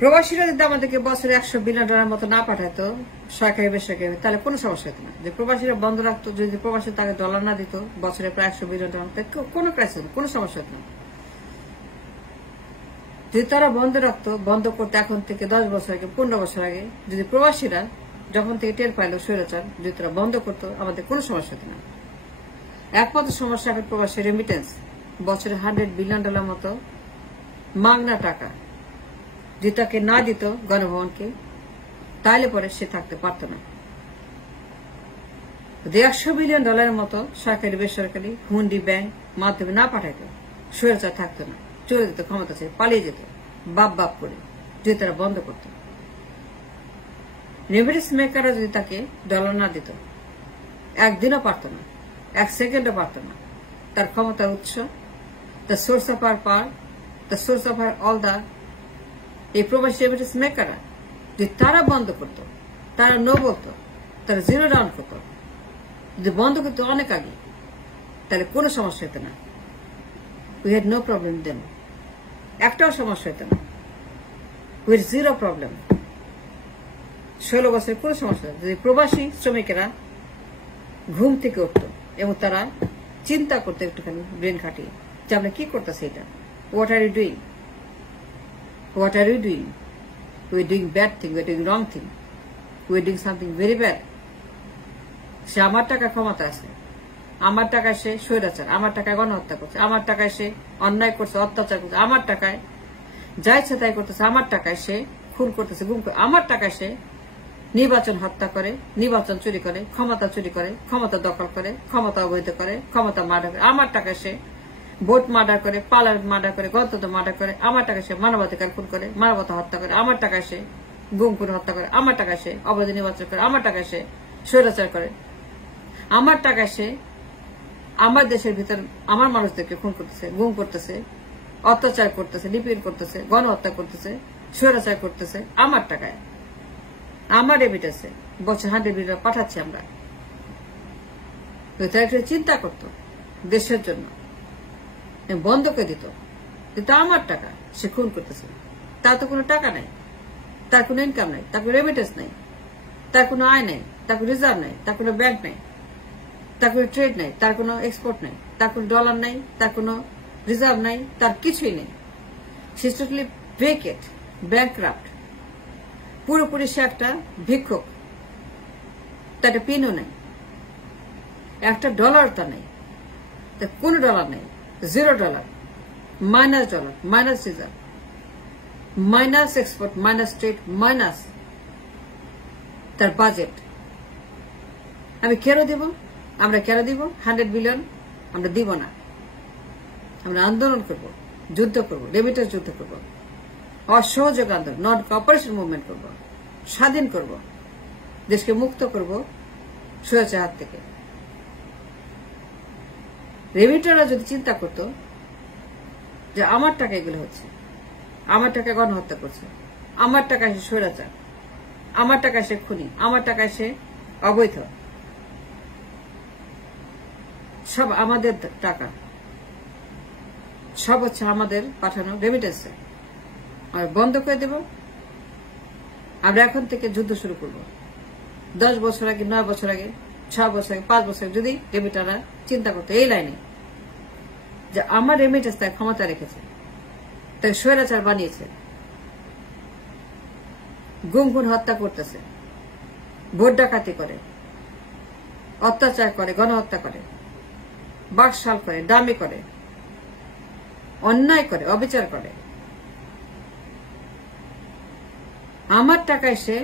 প্রবাসীরা যদি আমাদেরকে বছরে $100 বিলিয়ন মতো না পাঠাতো সরকারি বেসরকারি, তাহলে কোনো সমস্যা হতো না। যে প্রবাসীরা বন্ধ রাখতো, যদি প্রবাসী তাকে ডলার না দিত বছরে প্রায় $100 বিলিয়ন, কোনো ক্রাইসিস, কোনো সমস্যা হতো না। যদি তারা বন্ধ রাখতো, বন্ধ করতে এখন থেকে 10 বছর আগে, 15 বছর আগে, যদি প্রবাসীরা যখন থেকে টের পাইল স্বৈরাচার, যদি তারা বন্ধ করতো, আমাদের কোনো সমস্যা হতো না। একমাত্র সমস্যা এখন প্রবাসী রেমিটেন্স, বছরে $100 বিলিয়ন মতো মাগনা টাকা যদি তাকে না দিত গণভবনকে, তাহলে পরে সে থাকতে পারত না। যদি $100 বিলিয়ন মতো সরকারি বেসরকারি হুন্ডি ব্যাংক মাধ্যমে না পাঠাইত, স্বৈরাচার থাকতো না, চলে যেত, ক্ষমতা ছেড়ে পালিয়ে যেত বাপ করে, যদি তারা বন্ধ করত। রেমিটেন্স মেকাররা যদি তাকে ডলার না দিত, একদিনও পারত না, 1 সেকেন্ডও পারত না। তার ক্ষমতার উৎস, the source of R power, the source of our all the, এই প্রবাসী রেমিটেন্স মেকাররা যদি তারা বন্ধ করত, তারা নো বলতো, তারা জিরো ডাউন করত, যদি বন্ধ করতো অনেক আগে, তাহলে কোনো সমস্যা হতো না। We had no problem then, একটাও সমস্যা হতো না। We had zero problem. 16 বছরের কোনো সমস্যা, যদি প্রবাসী শ্রমিকেরা ঘুম থেকে উঠত এবং তারা চিন্তা করতে একটুখানি ব্রেন খাটিয়ে যে আমরা কি করতেছি, এটা what are you doing, what are you doing? We're doing bad thing, we're doing wrong thing, we're doing something very bad. সে আমার টাকা ক্ষমতা আছে, আমার টাকায় সে স্বৈরাচার, আমার টাকায় গণহত্যা করছে, আমার টাকায় সে অন্যায় করছে, অত্যাচার করছে, আমার টাকায় যা ইচ্ছা তাই করতেছে, আমার টাকায় সে খুন করতেছে, গুম করে, আমার টাকায় সে নির্বাচন হত্যা করে, নির্বাচন চুরি করে, ক্ষমতা চুরি করে, ক্ষমতা দখল করে, ক্ষমতা অবৈধ করে, ক্ষমতা মার্ডার করে, আমার টাকায় সে ভোট মার্ডার করে, পার্লার মার্ডার করে, গণতন্ত্র মার্ডার করে, আমার টাকায় সে মানবাধিকার খুন করে, মানবতা হত্যা করে, আমার টাকায় সে গুম করে হত্যা করে, আমার টাকায় সে অবৈধ নির্বাচন করে, আমার টাকায় সে স্বৈরাচার করে, আমার টাকায় সে আমার দেশের ভিতর আমার মানুষদেরকে খুন করতেছে, গুম করতেছে, অত্যাচার করতেছে, নিপীড়ন করতেছে, গণহত্যা করতেছে, স্বৈরাচার করতেছে, আমার টাকায়, আমার রেমিটেন্সে বছর $100 বিলিয়ন পাঠাচ্ছি আমরা। তারা একটু চিন্তা করতো দেশের জন্য, বন্ধ করে দিত, কিন্তু আমার টাকা সে খুন করতেছে। তার তো কোনো টাকা নাই, তার কোনো ইনকাম নাই, তার কোনো রেমিটেন্স নাই, তার কোনো আয় নাই, তার কোনো রিজার্ভ নাই, তার কোনো ব্যাংক নাই, তার কোনো ট্রেড নাই, তার কোনো এক্সপোর্ট নাই, তার কোনো ডলার নাই, তার কোনো রিজার্ভ নাই, তার কিছুই নেই। সে টোটালি ভেকেট, ব্যাংকরাপ্ট, পুরোপুরি সে একটা ভিক্ষুক। তার একটা পিনও নাই, একটা ডলার তার নেই, তার কোনো ডলার নেই, $0, -$, minus reserve, minus export, minus trade, minus তার বাজেট। আমি কেন দিব? আমরা কেন দিব $100 বিলিয়ন? আমরা দিব না। আমরা আন্দোলন করব, যুদ্ধ করব, রেমিটেন্স যুদ্ধ করব, অসহযোগ আন্দোলন, নন কপারেশন মুভমেন্ট করব, স্বাধীন করব, দেশকে মুক্ত করব স্বৈরাচার হাত থেকে। রেমিটাররা যদি চিন্তা করত যে আমার টাকা এগুলো হচ্ছে, আমার টাকা গণহত্যা করছে, আমার টাকায় সে স্বৈরাচার, আমার টাকায় সে খুনি, আমার টাকায় সে অবৈধ, সব আমাদের টাকা, সব হচ্ছে আমাদের পাঠানো রেমিটেন্সে, আমরা বন্ধ করে দেব। আমরা এখন থেকে যুদ্ধ শুরু করব। 10 বছর আগে, 9 বছর আগে, 6 বছর আগে, 5 বছর আগে যদি রেমিটাররা চিন্তা করতো এই লাইনে যে আমার রেমিটেন্স তার ক্ষমতা রেখেছে, তাকে স্বৈরাচার বানিয়েছে, গুম খুন হত্যা করতেছে, ভোট ডাকাতি করে, অত্যাচার করে, গণহত্যা করে, বাকশাল করে, দামি করে, অন্যায় করে, অবিচার করে, আমার টাকায় সে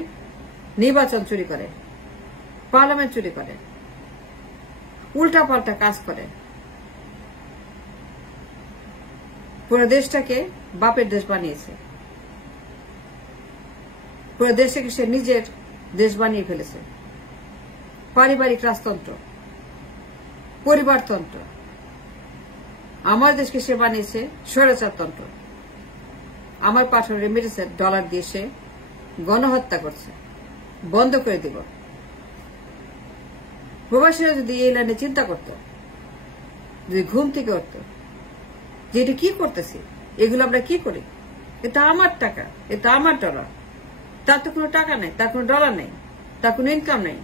নির্বাচন চুরি করে, পার্লামেন্ট চুরি করে, উল্টা পাল্টা কাজ করে, পুরো দেশটাকে বাপের দেশ বানিয়েছে, পুরো দেশটাকে সে নিজের দেশ বানিয়ে ফেলেছে। পারিবারিক রাজতন্ত্র, পরিবারতন্ত্র, আমার দেশকে সে বানিয়েছে স্বৈরাচারতন্ত্র। আমার পাঠানো রেমিটেন্সের ডলার দিয়ে সে গণহত্যা করছে, বন্ধ করে দিব। প্রবাসীরা যদি এই লাইনে চিন্তা করত, যদি ঘুম থেকে উঠত যে এটা কি করতেছি, এগুলো আমরা কি করি, এটা আমার টাকা, এটা আমার ডলার। তার তো কোনো টাকা নেই, তার কোনো ডলার নেই, তার কোনো ইনকাম নেই,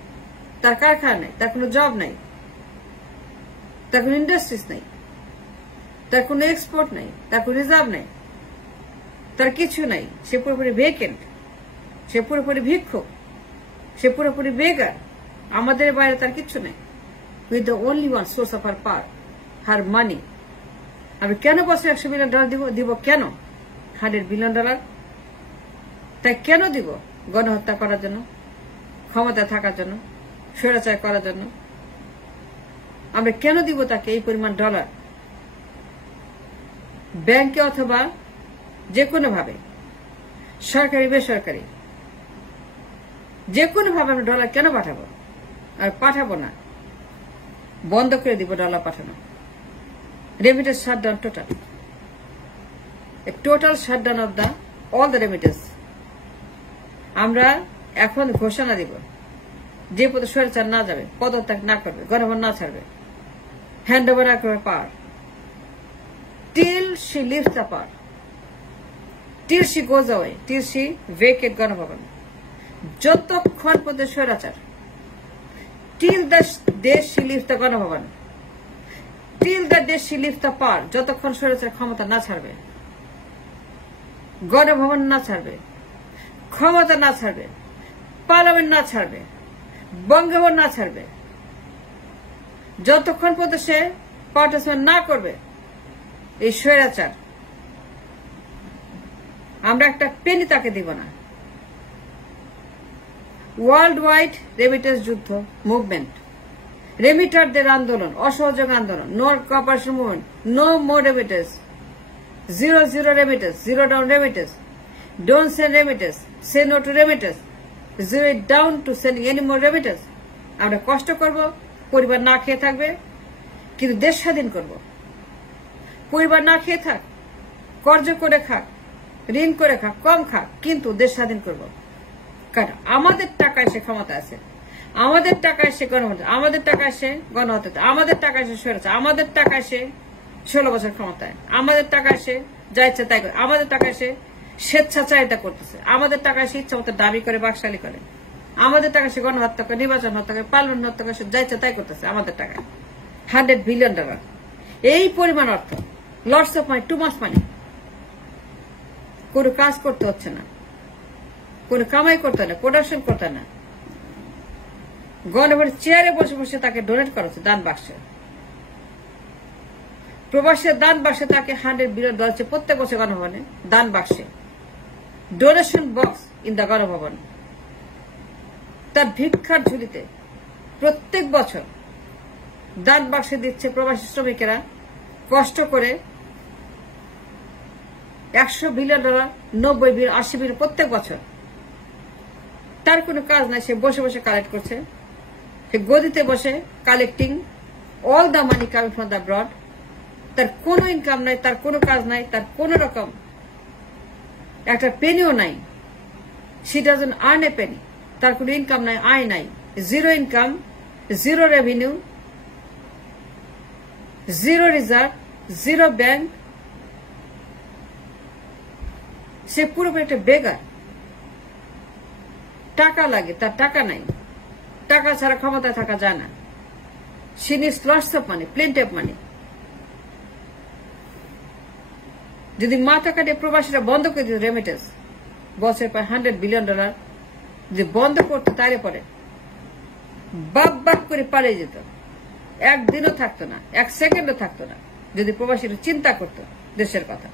তার কারখানা নেই, তার কোনো জব নেই, তার কোনো ইন্ডাস্ট্রিজ নেই, তার কোনো এক্সপোর্ট নেই, তার কোনো রিজার্ভ নেই, তার কিছু নাই। সে পুরোপুরি ভেকেন্ট, সে পুরোপুরি ভিক্ষুক, সে পুরোপুরি বেগার। আমাদের বাইরে তার কিছু নেই। With the only one source of R power, her money. আমি কেন বছর $100 বিলিয়ন দিব? কেন $100 বিলিয়ন? তাই কেন দিব? গণহত্যা করার জন্য, ক্ষমতা থাকার জন্য, স্বৈরাচার করার জন্য। আমরা কেন দিব তাকে এই পরিমাণ ডলার? ব্যাংকে অথবা যে কোনো ভাবে, সরকারি বেসরকারি, যে কোনো ভাবে আমরা ডলার কেন পাঠাবো? আর পাঠাবো না, বন্ধ করে দিব ডলার পাঠানো। Remittance shutdown total, total shutdown of the all the remittance. আমরা এখন ঘোষণা দিব, যে পদে স্বৈরাচার না যাবে, পদত্যাগ না করবে, গণভবন না ছাড়বে, হ্যান্ড ওভার না করবে পাওয়ার, till she leaves the power, till she goes away, till she vacate Ganabhaban. যতক্ষণ পর্যন্ত স্বৈরাচার, till the day she leaves the Ganabhaban, till the day she leaves the power, যতক্ষণ স্বৈরাচার ক্ষমতা না ছাড়বে, গণভবন না ছাড়বে, ক্ষমতা না ছাড়বে, পার্লামেন্ট না ছাড়বে, বঙ্গভবন না ছাড়বে, যতক্ষণ পর্যন্ত সে পার্টিসিপেট না করবে এই স্বৈরাচার, আমরা একটা পেনি তাকে দিব না। ওয়ার্ল্ড ওয়াইড রেমিটেন্স যুদ্ধ মুভমেন্ট, রেমিটারদের আন্দোলন, অসহযোগ আন্দোলন, no cooperation movement, no more remittance, zero zero remittance, zero down remittance, don't send remittance, say no to remittance, zero it down to sending any more remittance. আমরা কষ্ট করব, পরিবার না খেয়ে থাকবে, কিন্তু দেশ স্বাধীন করব। পরিবার না খেয়ে থাক, কর্জ করে খাক, ঋণ করে খাক, কম খাক, কিন্তু দেশ স্বাধীন করব। কারণ আমাদের টাকায় সে ক্ষমতা আছে, আমাদের টাকায় সে গণহত্যা, আমাদের টাকায় সে গণহত্যা, আমাদের টাকায় সে স্বৈরাচার, আমাদের টাকায় সে 16 বছর ক্ষমতায়, আমাদের টাকায় সে যা ইচ্ছা তাই করে, আমাদের টাকায় সে স্বেচ্ছাচারিতা করতেছে, আমাদের টাকায় সে ইচ্ছা মতো দাবি করে, বাকশালী করে, আমাদের টাকায় সে গণহত্যা করে, নির্বাচন হত্যা করে, পার্লামেন্ট হত্যা করে, যা ইচ্ছা তাই করতেছে আমাদের টাকায়। $100 বিলিয়ন, এই পরিমাণ অর্থ, lots of money, too much money. কোনো কাজ করতে হচ্ছে না, কোনো কামাই করতে না, প্রোডাকশন করতে না, গণভবনের চেয়ারে বসে বসে তাকে ডোনেট করা হচ্ছে দান বাক্সে। প্রবাসের দান বাক্সে তাকে $100 বিলিয়ন হচ্ছে প্রত্যেক বছর গণভবনে দান বাক্সে, donation box in the Ganabhaban. তার ভিক্ষার ঝুলিতে প্রত্যেক বছর দান বাক্সে দিচ্ছে প্রবাসী শ্রমিকেরা কষ্ট করে $100 বিলিয়ন, $90 বিলিয়ন, $80 বিলিয়ন প্রত্যেক বছর। তার কোনো কাজ নাই, সে বসে বসে কালেক্ট করছে, সে গদিতে বসে collecting all the money coming from the broad. তার কোনো ইনকাম নাই, তার কোনো কাজ নাই, তার কোনো রকম একটা পেনিও নাই। She doesn't earn a penny, তার কোনো ইনকাম নাই, আয় নাই, zero income, zero revenue, zero reserve, zero bank. সে পুরোপুরি একটা বেগার। টাকা লাগে, তার টাকা নাই, টাকা ছাড়া ক্ষমতায় থাকা যায় না। She needs lots of money, plenty of money. যদি মাথা কাটে প্রবাসীরা বন্ধ করে দিত রেমিটেন্স, বছর প্রায় $100 বিলিয়ন যদি বন্ধ করতো, তাইলে পরে বাপ বাপ করে পালিয়ে যেত, একদিনও থাকতো না, এক সেকেন্ডও থাকতো না, যদি প্রবাসীরা চিন্তা করতো দেশের কথা।